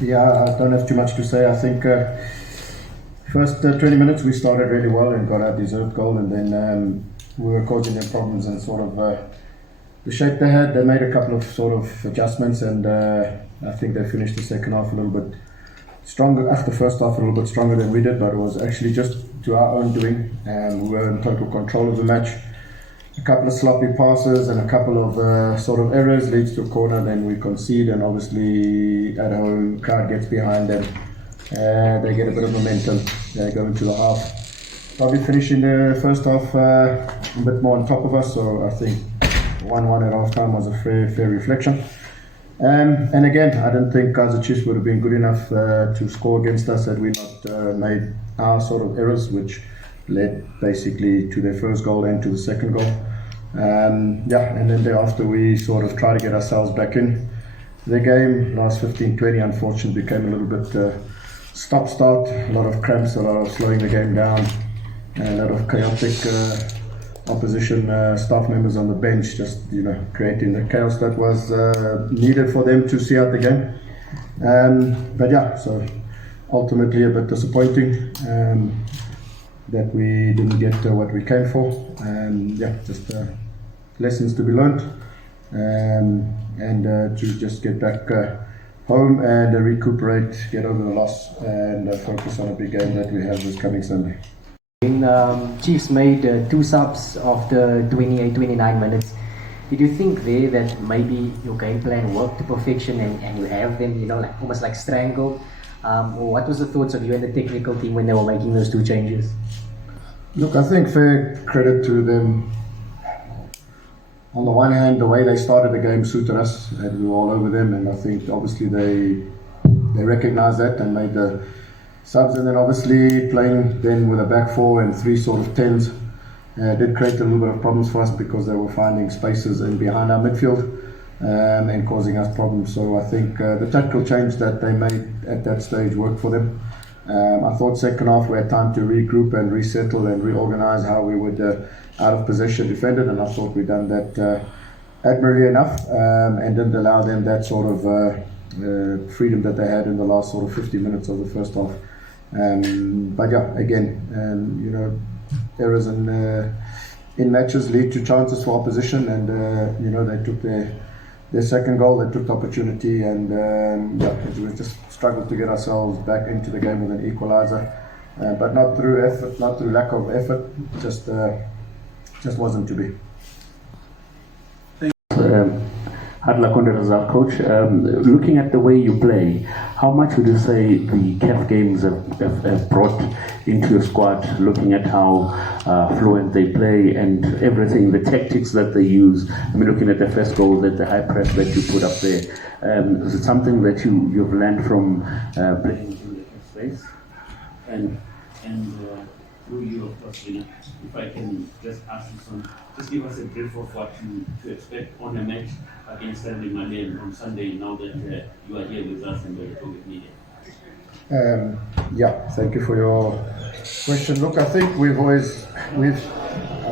Yeah, I don't have too much to say. I think first 20 minutes we started really well and got our deserved goal, and then we were causing them problems and sort of the shape they had. They made a couple of sort of adjustments, and I think they finished the second half a little bit stronger. After the first half, a little bit stronger than we did, but it was actually just to our own doing, and we were in total control of the match. A couple of sloppy passes and a couple of sort of errors leads to a corner, then we concede, and obviously at home crowd gets behind them. They get a bit of momentum. They go into the half. Probably finishing the first half a bit more on top of us, so I think 1-1 at half time was a fair reflection. And again, I didn't think Kaizer would have been good enough to score against us had we not made our sort of errors, which led basically to their first goal and to the second goal. And then thereafter we sort of try to get ourselves back in the game. Last 15-20 unfortunately became a little bit stop-start, a lot of cramps, a lot of slowing the game down, a lot of chaotic opposition staff members on the bench, just creating the chaos that was needed for them to see out the game. So ultimately a bit disappointing that we didn't get what we came for. Just lessons to be learned, and to just get back home and recuperate, get over the loss, and focus on a big game that we have this coming Sunday. Chiefs made 2 subs after 28-29 minutes. Did you think there that maybe your game plan worked to perfection and you have them, almost like strangled? Or what was the thoughts of you and the technical team when they were making those 2 changes? Look, I think fair credit to them. On the one hand, the way they started the game suited us, and we were all over them, and I think obviously they recognised that and made the subs, and then obviously playing then with a back 4 and 3 sort of 10s did create a little bit of problems for us because they were finding spaces in behind our midfield and causing us problems. So I think the tactical change that they made at that stage worked for them. I thought second half we had time to regroup and resettle and reorganise how we would out of possession defend it, and I thought we'd done that admirably enough, and didn't allow them that sort of freedom that they had in the last sort of 50 minutes of the first half. Errors in matches lead to chances for opposition, and they took their second goal, they took the opportunity, and we just struggled to get ourselves back into the game with an equaliser, but not through effort, not through lack of effort, just wasn't to be. Hard luck on the result, coach. Looking at the way you play, how much would you say the CAF games have brought into your squad, looking at how fluent they play and everything, the tactics that they use? I mean, looking at the first goal, the high press that you put up there, is it something that you've learned from playing in the CAF space? And through you, of course, if I can just ask you just give us a brief of what to expect on a match against Stellenbosch on Sunday, now that you are here with us and we're talking with media. Thank you for your question. Look, I think I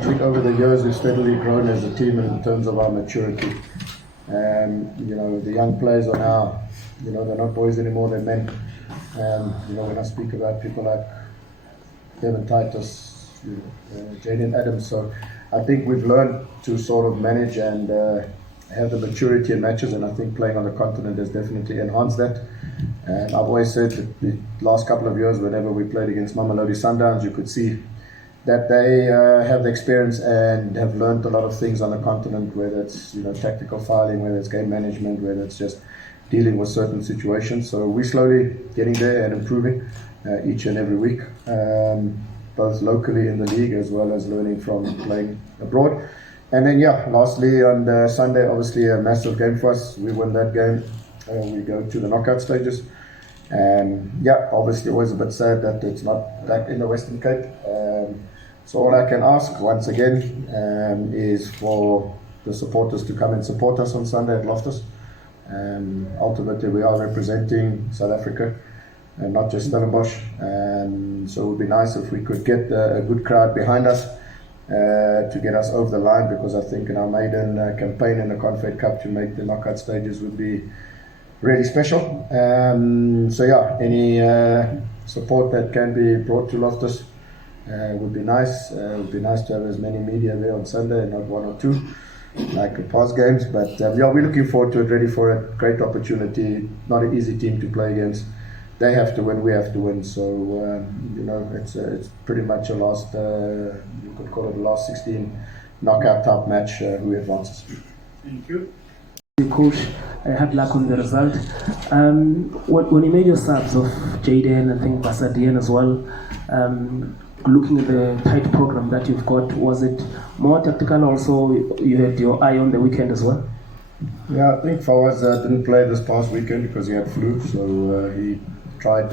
think over the years we've steadily grown as a team in terms of our maturity. The young players are now, they're not boys anymore, they're men. When I speak about people like Devin Titus, Jaden Adams, so I think we've learned to sort of manage and have the maturity in matches, and I think playing on the continent has definitely enhanced that. And I've always said that the last couple of years, whenever we played against Mamelodi Sundowns, you could see that they have the experience and have learned a lot of things on the continent, whether it's tactical filing, whether it's game management, whether it's just dealing with certain situations. So we're slowly getting there and improving each and every week, both locally in the league as well as learning from playing abroad. And then lastly on the Sunday, obviously a massive game for us. We win that game, we go to the knockout stages. And obviously always a bit sad that it's not back in the Western Cape. So all I can ask once again is for the supporters to come and support us on Sunday at Loftus. Ultimately we are representing South Africa and not just Stellenbosch, and so it would be nice if we could get a good crowd behind us to get us over the line, because I think in our maiden campaign in the Confed Cup to make the knockout stages would be really special. So yeah, any support that can be brought to Loftus would be nice. It would be nice to have as many media there on Sunday and not one or two like the past games. But yeah, we're looking forward to it, ready for it. Great opportunity, not an easy team to play against. They have to win, we have to win. So it's pretty much a last, you could call it a last 16 knockout type match. Who advances? Thank you. Coach, had luck on the result. When you made your subs of Jaden, I think Basadian as well, looking at the tight program that you've got, was it more tactical? Also, you had your eye on the weekend as well? Yeah, I think Fawaz didn't play this past weekend because he had flu, so he tried.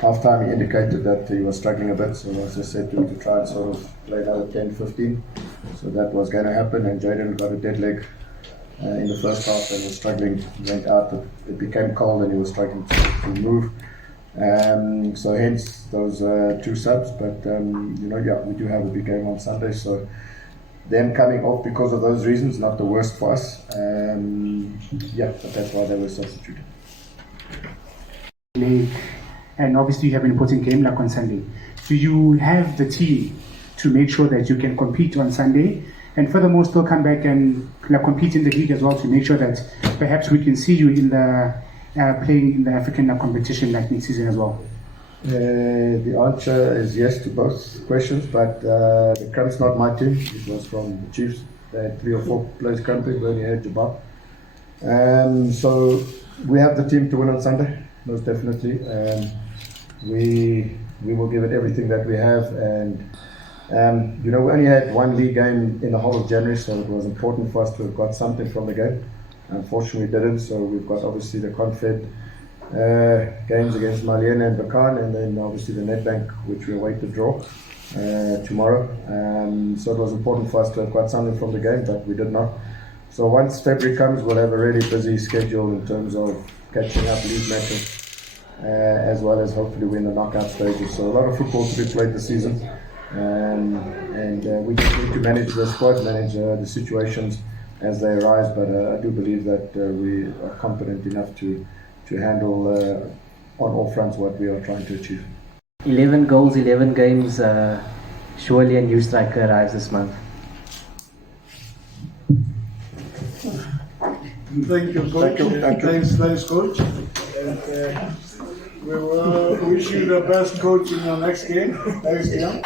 Half time he indicated that he was struggling a bit, so as I said to him to try and sort of play another 10-15. So that was going to happen, and Jaden got a dead leg in the first half and was struggling, went out. It became cold and he was struggling to move. So hence those two subs. But yeah, we do have a big game on Sunday, so them coming off because of those reasons, not the worst for us. Yeah, but that's why they were substituted. And obviously you have an important game like on Sunday. Do you have the team to make sure that you can compete on Sunday, and furthermore still come back and compete in the league as well, to make sure that perhaps we can see you in the playing in the African competition like next season as well? The answer is yes to both questions, but the Crump's not my team. It was from the Chiefs. They had 3 or 4 players crumping, Bernie had Jabbar. So we have the team to win on Sunday, most definitely. We will give it everything that we have, and we only had one league game in the whole of January, so it was important for us to have got something from the game. Unfortunately, we didn't, so we've got obviously the Confed games against Malienne and Bakan, and then obviously the Nedbank, which we await the draw tomorrow. So it was important for us to have got something from the game, but we did not. So once February comes, we'll have a really busy schedule in terms of catching up league matches, as well as hopefully win the knockout stages. So a lot of football to be played this season, and we just need to manage the squad, manage the situations as they arise. But I do believe that we are competent enough to handle on all fronts what we are trying to achieve. 11 goals, 11 games. Surely a new striker arrives this month. Thank you, coach. Thanks, coach. And we will wish you the best, coach, in your next game. Thanks, Ian.